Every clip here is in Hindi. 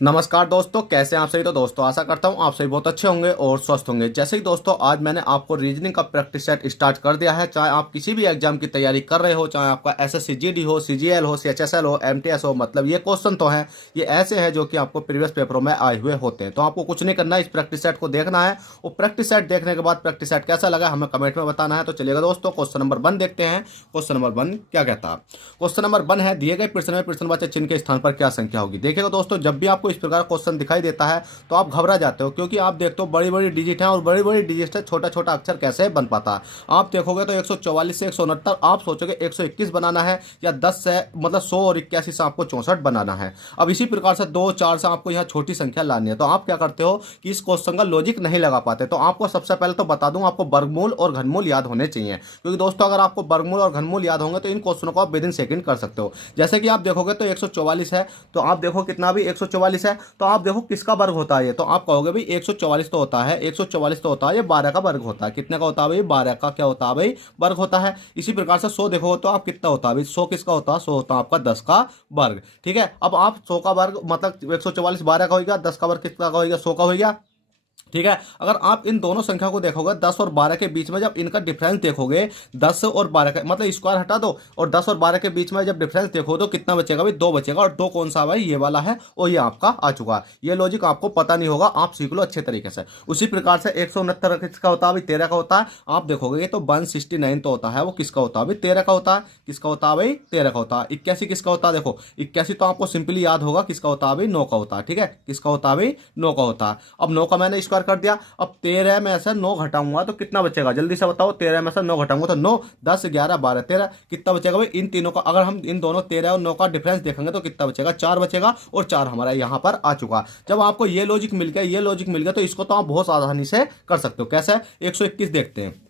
नमस्कार दोस्तों, कैसे हैं आप सभी। तो दोस्तों आशा करता हूं आप सभी बहुत अच्छे होंगे और स्वस्थ होंगे। जैसे ही दोस्तों आज मैंने आपको रीजनिंग का प्रैक्टिस सेट स्टार्ट कर दिया है। चाहे आप किसी भी एग्जाम की तैयारी कर रहे हो, चाहे आपका एसएससी जीडी हो, सीजीएल हो, सीएचएसएल हो, एमटीएस हो, मतलब ये क्वेश्चन तो हैं, ये ऐसे हैं जो कि आपको प्रीवियस पेपरों में आए हुए होते हैं। तो आपको कुछ नहीं करना है, इस प्रैक्टिस सेट को देखना है और प्रैक्टिस सेट देखने के बाद प्रैक्टिस सेट कैसा लगा हमें कमेंट में बताना है। तो चलिएगा दोस्तों, क्वेश्चन नंबर 1 देखते हैं। क्वेश्चन नंबर 1 क्या कहता है। क्वेश्चन नंबर 1 है, दिए गए प्रश्न में प्रश्नवाचक चिन्ह के स्थान पर क्या संख्या होगी। देखिएगा दोस्तों, जब भी आपको इस प्रकार क्वेश्चन दिखाई देता है तो आप घबरा जाते हो, क्योंकि आप देखते हो बड़ी बड़ी डिजिट है और बड़ी बड़ी डिजिट से छोटा छोटा अक्षर कैसे बन पाता है। आप देखोगे तो 144 से 169, आप सोचोगे 121 बनाना है या 10 से मतलब 100 और 81 से आपको 64 बनाना है। अब इसी प्रकार से 2 4 से आपको यह छोटी संख्या लानी है। तो आप क्या करते हो कि इस क्वेश्चन का लॉजिक नहीं लगा पाते। तो आपको सबसे पहले तो बता दूं, आपको वर्गमूल और घनमूल याद होने चाहिए, क्योंकि दोस्तों अगर आपको वर्गमूल और घनमूल याद होंगे तो इन क्वेश्चनों को आप विद इन सेकंड कर सकते हो। जैसे कि आप देखोगे तो 144 है, तो आप देखो कितना भी 144 है, तो आप देखो किसका वर्ग होता है ये। तो आप कहोगे भाई 144 तो होता है, 144 तो होता है, ये 12 का वर्ग होता है। कितने का होता है भाई, 12 का क्या होता है भाई, वर्ग होता है। इसी प्रकार से 100 देखोगे तो आप कितना होता है भाई, 100 किसका होता है, 100 होता है आपका 10 का वर्ग। ठीक है, अब आप 100 का वर्ग मतलब 144 12 का हो गया, 10 का वर्ग कितना का हो गया, 100 का हो गया। ठीक है, अगर आप इन दोनों संख्या को देखोगे 10 और 12 के बीच में जब इनका डिफरेंस देखोगे, 10 और 12 का मतलब स्क्वायर हटा दो और 10 और 12 के बीच में जब डिफरेंस देखो तो कितना बचेगा भाई, 2 बचेगा। और 2 कौन सा भाई, ये वाला है और ये आपका आ चुका है। ये लॉजिक आपको पता नहीं होगा, आप सीख लो अच्छे तरीके से। उसी प्रकार से 169 किसका होता है भाई, 13 का होता है। आप देखोगे तो 169 तो होता है, वो किसका होता है भाई, 13 का होता है। किसका होता है भाई, 13 का होता है। 81 किसका होता है, देखो 81 तो आपको सिंपली याद होगा किसका होता है भाई, 9 का होता है। ठीक है, किसका होता है भाई, 9 का होता है। अब 9 का मैंने स्क्वायर कर दिया। अब 13 में से 9 घटाऊंगा तो कितना बचेगा, जल्दी से बताओ। 13 में से 9 घटाऊंगा तो 9 10 11 12 13 कितना बचेगा भाई। इन तीनों का अगर हम इन दोनों 13 और 9 का डिफरेंस देखेंगे तो कितना बचेगा, 4 बचेगा। और 4 हमारा यहाँ पर आ चुका। जब आपको ये लॉजिक मिल गया, ये लॉजिक मिल गया, तो इसको तो आप बहुत आसानी से कर सकते हो। कैसे, 121 देखते हैं।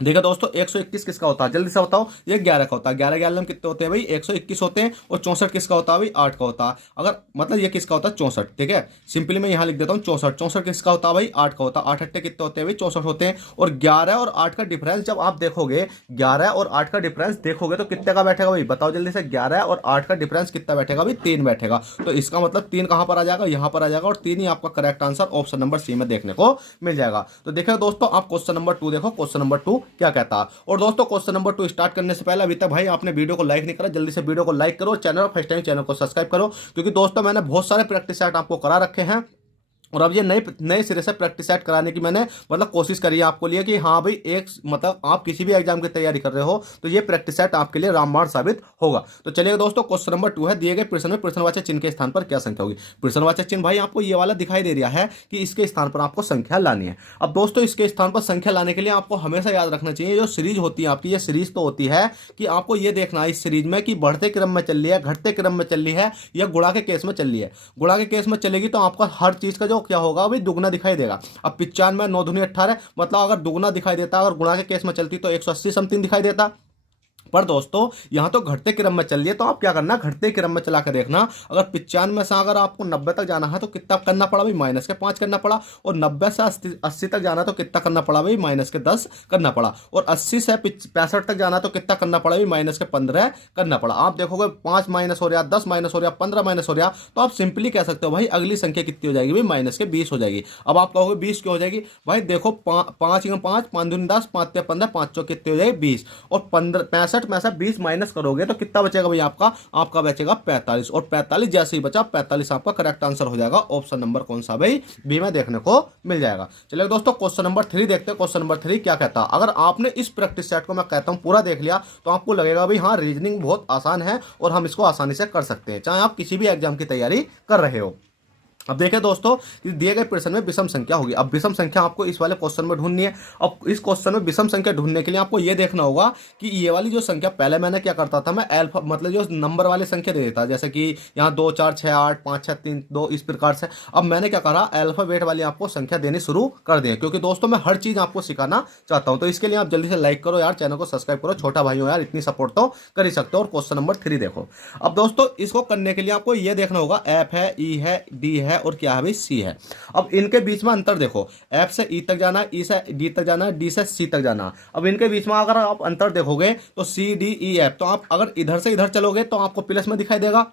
देखो दोस्तों 121 किसका होता है, जल्दी से बताओ। ये 11 का होता है। 11 11 में कितने होते हैं भाई, 121 होते हैं। और 64 किसका होता है भाई, 8 का होता है। अगर मतलब ये किसका होता है, 64। ठीक है, सिंपली मैं यहाँ लिख देता हूँ 64। 64 किसका होता है भाई, 8 का होता है। 8 अट्टे कितने होते हैं भाई, 64 होते हैं। और 11 और 8 का डिफरेंस जब आप देखोगे, 11 और 8 का डिफरेंस देखोगे तो कितने का बैठेगा भाई, बताओ जल्दी से। 11 और 8 का डिफरेंस कितना बैठेगा भाई, 3 बैठेगा। तो इसका मतलब 3 कहाँ पर आ जाएगा, यहाँ पर आ जाएगा। और 3 ही आपका correct answer option number C में देखने को मिल जाएगा। तो देखो दोस्तों, आप क्वेश्चन नंबर 2 देखो। क्वेश्चन नंबर 2 क्या कहता है। और दोस्तों क्वेश्चन नंबर 2 स्टार्ट करने से पहले अभी तक भाई आपने वीडियो को लाइक नहीं करा, जल्दी से वीडियो को लाइक करो। चैनल फर्स्ट टाइम चैनल को सब्सक्राइब करो, क्योंकि दोस्तों मैंने बहुत सारे प्रैक्टिस सेट आपको करा रखे हैं और अब ये नए नए सिरे से प्रैक्टिस सेट कराने की मैंने मतलब कोशिश करी है आपको लिए कि हाँ भाई एक मतलब आप किसी भी एग्जाम की तैयारी कर रहे हो तो ये प्रैक्टिस सेट आपके लिए रामबाण साबित होगा। तो चलिए दोस्तों, क्वेश्चन नंबर 2 है, दिए गए प्रश्न में प्रश्नवाचक चिन्ह के स्थान पर क्या संख्या होगी। प्रश्नवाचक चिन्ह भाई आपको ये वाला दिखाई दे रहा है कि इसके स्थान पर आपको संख्या लानी है। अब दोस्तों इसके स्थान पर संख्या लाने के लिए आपको हमेशा याद रखना चाहिए, जो सीरीज होती है आपकी, ये सीरीज तो होती है कि आपको ये देखना है इस सीरीज में कि बढ़ते क्रम में चल रही है, घटते क्रम में चल रही है, या गुणा के केस में चल रही है। गुणा के केस में चलेगी तो आपका हर चीज का जो क्या होगा भाई, दुगना दिखाई देगा। अब 95 9 दूनी 18, मतलब अगर दुगना दिखाई देता, अगर गुणा के केस में चलती तो 180 समथिंग दिखाई देता। पर दोस्तों यहां तो घटते क्रम में चल रही है, तो आप क्या करना, घटते क्रम में चला कर देखना। अगर 95 से अगर आपको 90 तक जाना है तो कितना करना पड़ा भाई, -5 करना पड़ा। और 90 से 80 तक जाना तो कितना करना पड़ा भाई, -10 करना पड़ा। और 80 से 65 तक जाना तो कितना करना पड़ा भाई, -15 करना पड़ा। आप देखोगे 5 माइनस हो रहा, 10 माइनस हो रहा, 15 माइनस हो रहा, तो आप सिंपली कह सकते हो भाई अगली संख्या कितनी हो जाएगी भाई, -20 हो जाएगी। अब आप कहोगे 20 क्यों हो जाएगी भाई, देखो 5 5 5 दूनी 10 5 15 5 चौके कितने हो जाएगी 20। और 65 में से 20 माइनस करोगे तो कितना बचेगा भाई, आपका बचेगा 45। और 45 जैसे ही बचा, 45 आपका करेक्ट आंसर हो जाएगा। ऑप्शन नंबर कौन सा भाई, बी में देखने को मिल जाएगा। चलिए दोस्तों क्वेश्चन नंबर 3 देखते हैं। क्वेश्चन नंबर 3 क्या कहता है। अगर आपने इस प्रैक्टिस सेट को मैं कहता हूं पूरा देख लिया तो आपको लगेगा भाई हाँ रीजनिंग बहुत आसान है और हम इसको आसानी से कर सकते हैं, चाहे आप किसी भी एग्जाम की तैयारी कर रहे हो। अब देखिए दोस्तों, दिए गए प्रश्न में विषम संख्या होगी। अब विषम संख्या आपको इस वाले क्वेश्चन में ढूंढनी है। अब इस क्वेश्चन में विषम संख्या ढूंढने के लिए आपको ये देखना होगा कि ये वाली जो संख्या, पहले मैंने क्या करता था, मैं अल्फा मतलब जो नंबर वाली संख्या दे देता, जैसे कि यहाँ 2 4 6 8 5 6 3 2 इस प्रकार से। अब मैंने क्या करा, अल्फाबेट वाली आपको संख्या देनी शुरू कर दी, क्योंकि दोस्तों मैं हर चीज आपको सिखाना चाहता हूँ। तो इसके लिए आप जल्दी से लाइक करो यार, चैनल को सब्सक्राइब करो, छोटा भाई हो यार, इतनी सपोर्ट तो कर ही सकते हो। और क्वेश्चन नंबर 3 देखो। अब दोस्तों इसको करने के लिए आपको ये देखना होगा, एफ है, ई है, डी है और क्या है भाई, सी है। अब इनके बीच में अंतर देखो, एफ से ई तक जाना, ई से डी तक जाना, डी से सी तक जाना। अब इनके बीच में अगर आप अंतर देखोगे तो सी डी ई एफ, तो आप अगर इधर से इधर चलोगे तो आपको प्लस में दिखाई देगा,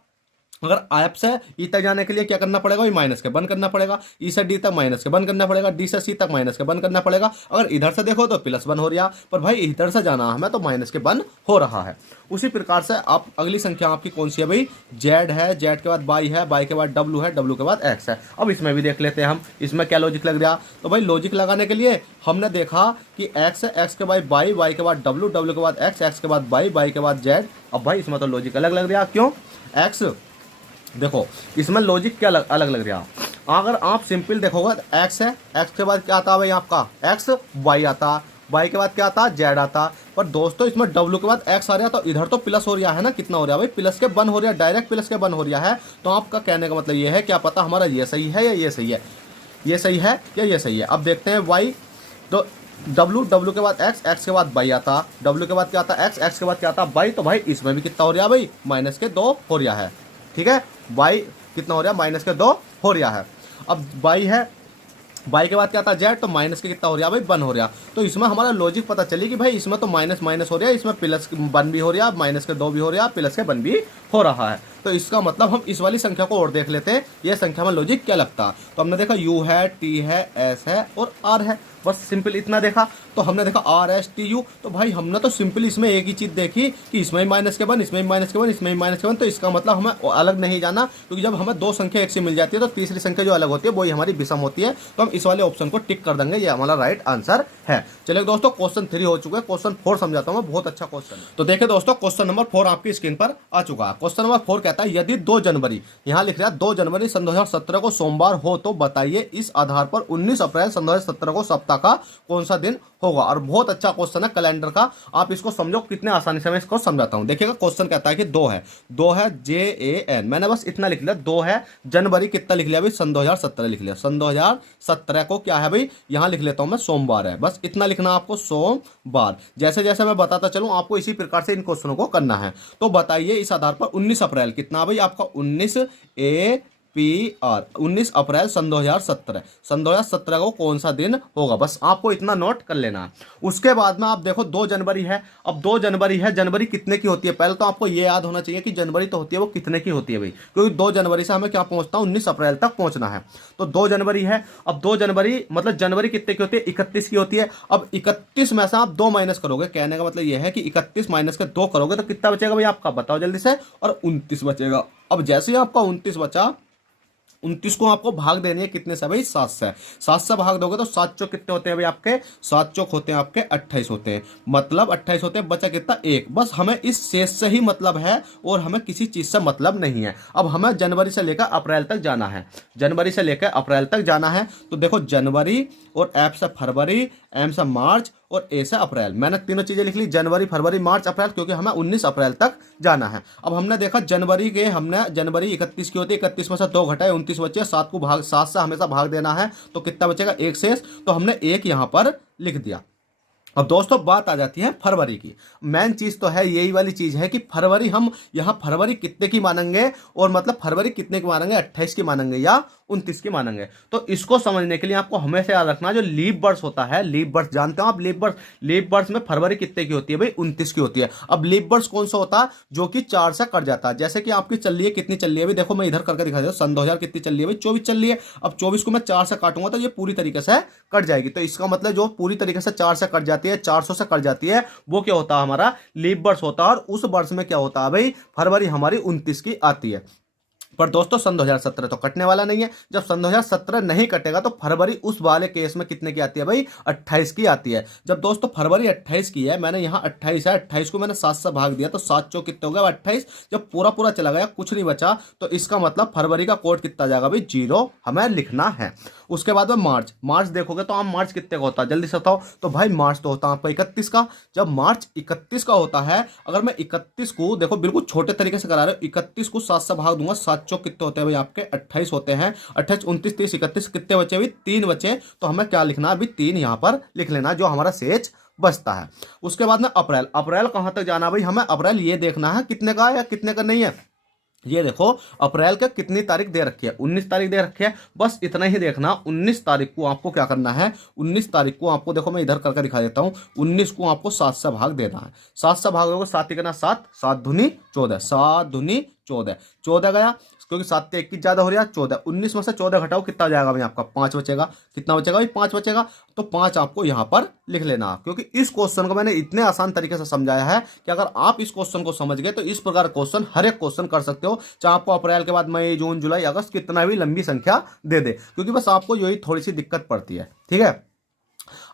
अगर ऐप से ई तक जाने के लिए क्या करना पड़ेगा, वही माइनस के बंद करना पड़ेगा, ई से डी तक माइनस के बंद करना पड़ेगा, डी से सी तक माइनस के बंद करना पड़ेगा। अगर इधर से देखो तो प्लस बन हो रहा, पर भाई इधर से जाना हमें तो माइनस के बंद हो रहा है। उसी प्रकार से आप अगली संख्या आपकी कौन सी है भाई, जेड है, जेड के बाद बाई है, बाई के बाद डब्लू है, डब्लू के बाद एक्स है। अब इसमें भी देख लेते हैं हम, इसमें क्या लॉजिक लग रहा। तो भाई लॉजिक लगाने के लिए हमने देखा कि एक्स है, एक्स के बाद बाई, बाई के बाद डब्लू, डब्लू के बाद एक्स, एक्स के बाद बाई, बाई के बाद जेड। अब भाई इसमें तो लॉजिक अलग लग रहा, क्यों? एक्स देखो इसमें लॉजिक क्या अलग लग रहा। अगर आप सिंपल देखोगे तो एक्स है, एक्स के बाद क्या आता है भाई आपका एक्स, वाई आता, वाई के बाद क्या आता, जेड आता। पर दोस्तों इसमें डब्ल्यू के बाद एक्स आ रहा, तो इधर तो प्लस हो रहा है ना, कितना हो रहा है भाई, प्लस के बन हो रहा है, डायरेक्ट प्लस के बन हो रहा है। तो आपका कहने का मतलब ये है, क्या पता हमारा ये सही है या ये सही है, ये सही है या ये सही है। अब देखते हैं वाई, तो डब्लू, डब्लू के बाद एक्स, एक्स के बाद बाई आता, डब्लू के बाद क्या आता एक्स, एक्स के बाद क्या आता बाई। तो भाई इसमें भी कितना हो रहा है भाई, माइनस के 2 हो रहा है, ठीक है। बाई कितना हो रहा है, माइनस के 2 हो रहा है। अब बाई है, बाई के बाद क्या आता है जेड, तो माइनस के कितना हो रहा है भाई, 1 हो रहा। तो इसमें हमारा लॉजिक पता चली कि भाई इसमें तो माइनस माइनस हो रहा है, इसमें प्लस 1 भी हो रहा है, माइनस के 2 भी हो रहा है, प्लस के 1 भी हो रहा है। तो इसका मतलब हम इस वाली संख्या को और देख लेते हैं, यह संख्या में लॉजिक क्या लगता। तो हमने देखा यू है, टी है, एस है और आर है, बस सिंपल इतना देखा। तो हमने देखा आर एस टी यू, तो भाई हमने तो सिंपल इसमें एक ही चीज देखी कि इसमें ही माइनस के 1, इसमें ही माइनस के 1, इसमें ही माइनस के 1। तो इसका मतलब हमें अलग नहीं जाना, क्योंकि जब हमें 2 संख्या एक से मिल जाती है तो तीसरी संख्या जो अलग होती है वही हमारी विषम होती है। तो हम इस वाले ऑप्शन को टिक कर देंगे, ये हमारा राइट आंसर है। चलिए दोस्तों क्वेश्चन 3 हो चुका है, क्वेश्चन 4 समझाता हूँ, बहुत अच्छा क्वेश्चन है। तो देखिए दोस्तों क्वेश्चन नंबर 4 आपकी स्क्रीन पर आ चुका है। क्वेश्चन नंबर 4 कहता है, यदि 2 जनवरी, यहाँ लिख रहा है 2 जनवरी सन 2017 को सोमवार हो तो बताइए इस आधार पर 19 अप्रैल सन 2017 को सप्ताह का कौन सा दिन होगा। और बहुत अच्छा क्वेश्चन है कैलेंडर का, आप इसको समझो कितने आसानी से मैं इसको समझाता हूं। देखिएगा क्वेश्चन कहता है कि 2 है, 2 है JAN, मैंने बस इतना लिख लिया। 2 है जनवरी, कितना लिख लिया भाई, सन 2017 लिख लिया। सन 2017 को क्या है भाई, यहां लिख लेता हूं मैं, सोमवार है, बस इतना लिखना आपको, सोमवार। जैसे जैसे मैं बताता चलूं आपको इसी प्रकार से इन क्वेश्चनों को करना है। तो बताइए इस आधार पर 19 अप्रैल कितना भाई आपका, 19 APR 19 अप्रैल सन 2017, सन 2017 को कौन सा दिन होगा, बस आपको इतना नोट कर लेना है। उसके बाद में आप देखो 2 जनवरी है। अब 2 जनवरी है, जनवरी कितने की होती है, पहले तो आपको ये याद होना चाहिए कि जनवरी तो होती है वो कितने की होती है भाई, क्योंकि 2 जनवरी से हमें क्या पहुंचता है, 19 अप्रैल तक पहुंचना है। तो 2 जनवरी है। अब 2 जनवरी मतलब जनवरी कितने की होती है, 31 की होती है। अब 31 में से आप 2 माइनस करोगे, कहने का मतलब ये है कि 31 माइनस के 2 करोगे तो कितना बचेगा भाई आपका, बताओ जल्दी से, और 29 बचेगा। अब जैसे ही आपका 29 बचा, 29 को आपको भाग देनी है कितने से भाई, 7 से। 7 से भाग दोगे तो 7 चौक कितने होते हैं भाई आपके, 7 चौक होते हैं आपके 28 होते हैं, मतलब 28 होते हैं, बचा कितना 1। बस हमें इस शेष से ही मतलब है और हमें किसी चीज से मतलब नहीं है। अब हमें जनवरी से लेकर अप्रैल तक जाना है, जनवरी से लेकर अप्रैल तक जाना है। तो देखो जनवरी और एफ से फरवरी, एम से मार्च और ए से अप्रैल, मैंने तीनों चीजें लिख ली, जनवरी फरवरी मार्च अप्रैल, क्योंकि हमें 19 अप्रैल तक जाना है। अब हमने देखा जनवरी के, हमने जनवरी 31 की होती है, 31 में से 2 घटाए 29 बचे, 7 को भाग 7 से हमेशा भाग देना है, तो कितना बचेगा 1 शेष, तो हमने 1 यहां पर लिख दिया। अब दोस्तों बात आ जाती है फरवरी की। मेन चीज तो है यही वाली चीज है कि फरवरी, हम यहाँ फरवरी कितने की मानेंगे, और मतलब फरवरी कितने की मानेंगे, 28 की मानेंगे या 29 की मानेंगे। तो इसको समझने के लिए आपको हमेशा याद रखना, जो लीप वर्ष होता है, लीप वर्ष जानते हो आप, लीप वर्ष में फरवरी कितने की होती है भाई, 29 की होती है। अब लीप वर्ष कौन सा होता है, जो कि 4 से कट जाता है। जैसे कि आपकी चल रही है, कितनी चल रही है भाई, देखो मैं इधर करके दिखा देता हूं, सन 2000 कितनी चल रही है भाई, 24 चल रही है। अब 24 को मैं 4 से काटूंगा तो ये पूरी तरीके से कट जाएगी। तो इसका मतलब जो पूरी तरीके से 4 से कट जाती है, 400 से कट जाती है, वो क्या होता है, हमारा लीप वर्ष होता है। और उस वर्ष में क्या होता है भाई, फरवरी हमारी 29 की आती है। पर दोस्तों सन 2017 तो कटने वाला नहीं है। जब सन 2017 नहीं कटेगा तो फरवरी उस वाले केस में कितने की आती है भाई, 28 की आती है। जब दोस्तों फरवरी 28 की है, मैंने यहाँ 28 है, 28 को मैंने 7 से भाग दिया, तो 7 चौक कितने हो गया 28। जब पूरा पूरा चला गया, कुछ नहीं बचा, तो इसका मतलब फरवरी का कोड कितना जाएगा भाई, 0 हमें लिखना है। उसके बाद में मार्च, मार्च देखोगे तो आप मार्च कितने का होता है, जल्दी से बताओ। तो भाई मार्च तो होता है आपका 31 का। जब मार्च 31 का होता है, अगर मैं 31 को देखो बिल्कुल छोटे तरीके से करा रहे हो, 31 को 7 से भाग दूंगा, 7 चौक कितने होते हैं भाई आपके 28 होते हैं। 28 29 30 31 कितने बचे अभी, 3 बचे। तो हमें क्या लिखना है अभी, 3 यहां पर लिख लेना, जो हमारा शेष बचता है। उसके बाद में अप्रैल, अप्रैल कहां तक जाना भाई, हमें अप्रैल ये देखना है कितने का है या कितने का नहीं है। ये देखो अप्रैल का कितनी तारीख दे रखी है, 19 तारीख दे रखी है, बस इतना ही देखना। 19 तारीख को आपको क्या करना है, 19 तारीख को आपको देखो मैं इधर करके दिखा देता हूं, 19 को आपको 7 से भाग देना है। 7 से भाग दोगे, 7 कितना 7, 7 दूनी 14, 7 दूनी 14, 14 गया क्योंकि 7 से 21 ज्यादा हो रहा है 14, 19 में से 14 घटाओ कितना हो जाएगा भाई आपका 5 बचेगा। कितना बचेगा भाई 5 बचेगा। तो 5 आपको यहाँ पर लिख लेना, क्योंकि इस क्वेश्चन को मैंने इतने आसान तरीके से समझाया है कि अगर आप इस क्वेश्चन को समझ गए तो इस प्रकार क्वेश्चन हर एक क्वेश्चन कर सकते हो, चाहे आपको अप्रैल के बाद मई जून जुलाई अगस्त कितना भी लंबी संख्या दे दे, क्योंकि बस आपको यही थोड़ी सी दिक्कत पड़ती है। ठीक है,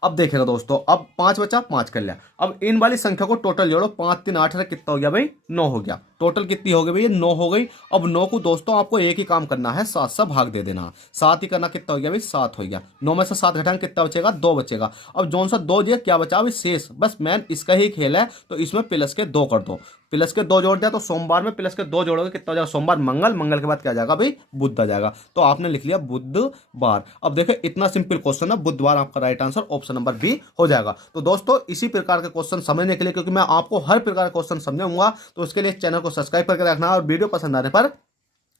अब देखेगा दोस्तों, अब 5 बचा, 5 कर लिया। अब इन वाली संख्या को टोटल जोड़ो, 5 3 8 से कितना हो गया भाई 9 हो गया। टोटल कितनी हो गई भाई 9 हो गई। अब 9 को दोस्तों आपको एक ही काम करना है, 7 से भाग दे देना। 7 ही करना, कितना हो गया भाई 7 हो गया। 9 में से 7 घटाएंगे कितना बचेगा 2 बचेगा। अब जोन सा 2 दिया क्या बचा भाई शेष, बस मैन इसका ही खेल है, तो इसमें प्लस के 2 कर दो। प्लस के 2 जोड़ दिया तो सोमवार में प्लस के 2 जोड़ोगे कितना हो जाएगा, सोमवार मंगल, मंगल के बाद क्या आ जाएगा भाई बुध आ जाएगा। तो आपने लिख लिया बुधवार। अब देखो इतना सिंपल क्वेश्चन है, बुधवार आपका right answer option number B हो जाएगा। तो दोस्तों इसी प्रकार के क्वेश्चन समझने के लिए, क्योंकि मैं आपको हर प्रकार के क्वेश्चन समझाऊंगा, तो उसके लिए चैनल को सब्सक्राइब करके रखना और वीडियो पसंद आने पर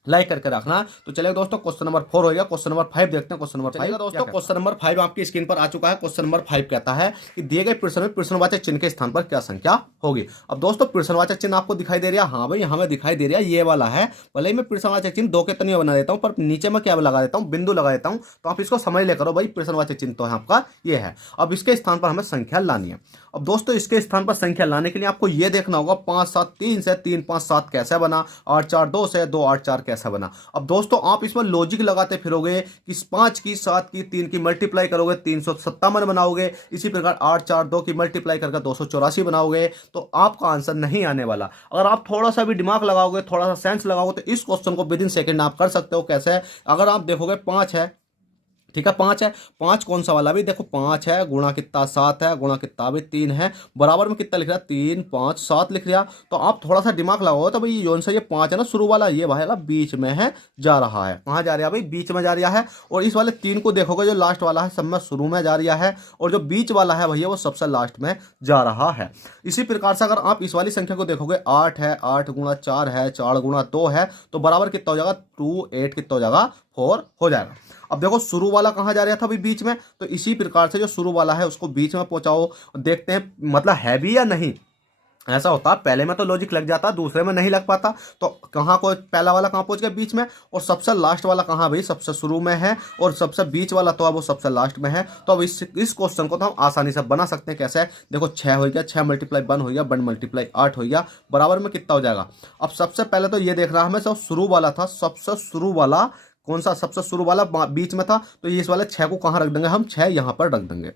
लाइक करके रखना। तो चलिए दोस्तों क्वेश्चन नंबर 4 हो गया। क्वेश्चन नंबर 5 देखते हैं। क्वेश्चन नंबर 5 दोस्तों, क्वेश्चन नंबर 5 आपकी स्क्रीन पर आ चुका है। क्वेश्चन नंबर 5 कहता है कि दिए गए प्रश्न में प्रश्नवाचक चिन्ह के स्थान पर क्या संख्या होगी। अब दोस्तों प्रश्नवाचक चिन्ह आपको दिखाई दे रहा है, हाँ भाई हमें दिखाई दे रहा है, ये वाला है। भले ही मैं प्रश्नवाचक चिन्ह 2 के तनिया बना देता हूँ, पर नीचे में क्या लगा देता हूँ, बिंदु लगा देता हूँ, तो आप इसको समझ ले करो भाई प्रश्नवाचक चिन्ह तो है आपका ये है। अब इसके स्थान पर हमें संख्या लानी है। अब दोस्तों इसके स्थान पर संख्या लाने के लिए आपको ये देखना होगा 5 7 3 से 3 5 7 कैसे बना, 8 4 2 से 2 8 4 कैसे बना। अब दोस्तों आप इसमें लॉजिक लगाते फिरोगे कि 5 की 7 की 3 की मल्टीप्लाई करोगे 357 बनाओगे, इसी प्रकार 8 4 2 की मल्टीप्लाई करके 284 बनाओगे, तो आपका आंसर नहीं आने वाला। अगर आप थोड़ा सा भी दिमाग लगाओगे, थोड़ा सा सेंस लगाओगे, तो इस क्वेश्चन को विद इन सेकंड आप कर सकते हो। कैसे, अगर आप देखोगे 5 है, ठीक है 5 है, 5 कौन सा वाला भी देखो 5 है, गुणा कितना 7 है, गुणा कितना भी 3 है, बराबर में कितना लिख रहा है 3 5 7 लिख रहा। तो आप थोड़ा सा दिमाग लगाओ तो भाई कौन सा ये 5 है ना शुरू वाला, ये भाई बीच में है जा रहा है। कहाँ जा रहा है भाई बीच में जा रहा है। और इस वाले 3 को देखोगे जो लास्ट वाला है सब में शुरू में जा रहा है, और जो बीच वाला है भैया वो सबसे लास्ट में जा रहा है। इसी प्रकार से अगर आप इस वाली संख्या को देखोगे 8 है, 8 गुणा 4 है, 4 गुणा 2 है, तो बराबर कितना हो जाएगा 2 8 कितना हो जाएगा 4 हो जाएगा। अब देखो शुरू वाला कहाँ जा रहा था अभी बीच में, तो इसी प्रकार से जो शुरू वाला है उसको बीच में पहुंचाओ, देखते हैं मतलब है भी या नहीं। ऐसा होता पहले में तो लॉजिक लग जाता, दूसरे में नहीं लग पाता। तो कहाँ को पहला वाला कहाँ पहुंच गया बीच में, और सबसे लास्ट वाला कहाँ भाई सबसे शुरू में है, और सबसे बीच वाला तो अब वो सबसे लास्ट में है। तो अब इस क्वेश्चन को तो हम आसानी से बना सकते हैं। कैसे, देखो 6 हो गया, 6 मल्टीप्लाई 1 हो गया, 1 मल्टीप्लाई 8 हो गया, बराबर में कितना हो जाएगा। अब सबसे पहले तो ये देख रहा हमें सब शुरू वाला था, सबसे शुरू वाला कौन सा, सबसे शुरू वाला बीच में था, तो ये इस वाले 6 को कहाँ रख देंगे हम, 6 यहाँ पर रख देंगे।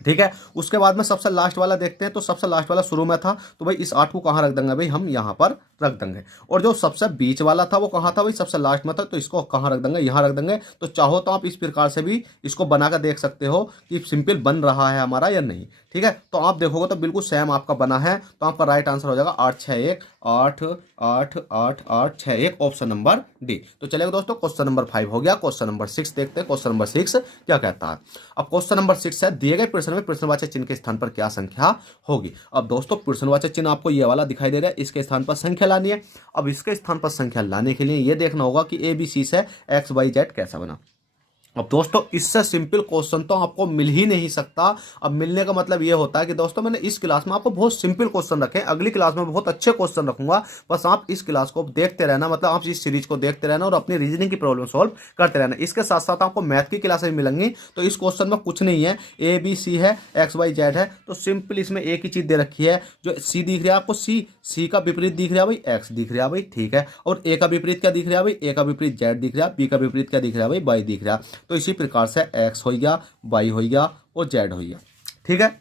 ठीक है, उसके बाद में सबसे लास्ट वाला देखते हैं, तो सबसे लास्ट वाला शुरू में था, तो भाई इस 8 को कहाँ रख देंगे भाई हम यहाँ पर रख देंगे। और जो सबसे बीच वाला था वो कहाँ था भाई सबसे लास्ट में था, तो इसको कहाँ रख देंगे यहाँ रख देंगे। तो चाहो तो आप इस प्रकार से भी इसको बनाकर देख सकते हो कि सिंपल बन रहा है हमारा या नहीं। ठीक है, तो आप देखोगे तो बिल्कुल सेम आपका बना है, तो आपका राइट आंसर हो जाएगा 8 6 1 8 8 8 8 6 1 ऑप्शन नंबर डी। तो चलेगा दोस्तों क्वेश्चन नंबर 5 हो गया। क्वेश्चन नंबर 6 देखते हैं। क्वेश्चन नंबर 6 क्या कहता है। अब क्वेश्चन नंबर 6 है, दिए गए प्रश्न में प्रश्नवाचक चिन्ह के स्थान पर क्या संख्या होगी। अब दोस्तों प्रश्नवाचक चिन्ह आपको ये वाला दिखाई दे रहा है, इसके स्थान पर संख्या लानी है। अब इसके स्थान पर संख्या लाने के लिए ये देखना होगा कि ABC से XYZ कैसा बना। अब दोस्तों इससे सिंपल क्वेश्चन तो आपको मिल ही नहीं सकता। अब मिलने का मतलब ये होता है कि दोस्तों मैंने इस क्लास में आपको बहुत सिंपल क्वेश्चन रखे, अगली क्लास में बहुत अच्छे क्वेश्चन रखूंगा। बस आप इस क्लास को देखते रहना, मतलब आप इस सीरीज को देखते रहना और अपनी रीजनिंग की प्रॉब्लम सॉल्व करते रहना। इसके साथ साथ आपको मैथ की क्लासेस मिलेंगी। तो इस क्वेश्चन में कुछ नहीं है, ABC है, XYZ है, तो सिंपल इसमें एक ही चीज दे रखी है, जो C दिख रहा है आपको, C का विपरीत दिख रहा है भाई X दिख रहा है भाई, ठीक है। और A का विपरीत क्या दिख रहा है भाई, A का विपरीत Z दिख रहा है, B का विपरीत क्या दिख रहा है भाई Y दिख रहा है। तो इसी प्रकार से X हो गया, Y हो गया और Z हो गया, ठीक है।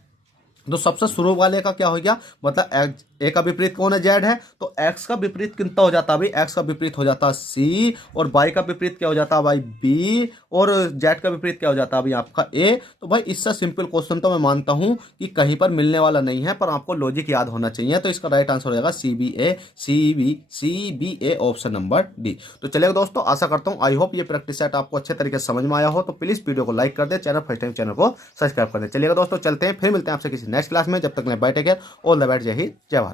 तो सबसे शुरू वाले का क्या हो गया, मतलब ए का विपरीत कौन है, जेड है, तो एक्स का विपरीत कितना हो जाता है भाई, एक्स का विपरीत हो जाता है सी, और वाई का विपरीत क्या हो जाता है भाई बी, और जेड का विपरीत क्या हो जाता है भाई आपका ए। तो भाई इससे सिंपल क्वेश्चन तो मैं मानता हूं कि कहीं पर मिलने वाला नहीं है, पर आपको लॉजिक याद होना चाहिए। तो इसका राइट आंसर हो जाएगा C B A option number D. तो चलिए दोस्तों, आशा करता हूं आई होप ये प्रैक्टिस सेट आपको अच्छे तरीके से समझ में आया हो। तो प्लीज वीडियो को लाइक कर दे, चैनल फर्स्ट टाइम चैनल को सब्सक्राइब कर दे। चलिएगा दोस्तों, चलते हैं, फिर मिलते हैं आपसे किसी नेक्स्ट क्लास में। जब तक मैं bye take care, all the best, Jai Hind, जय भारत।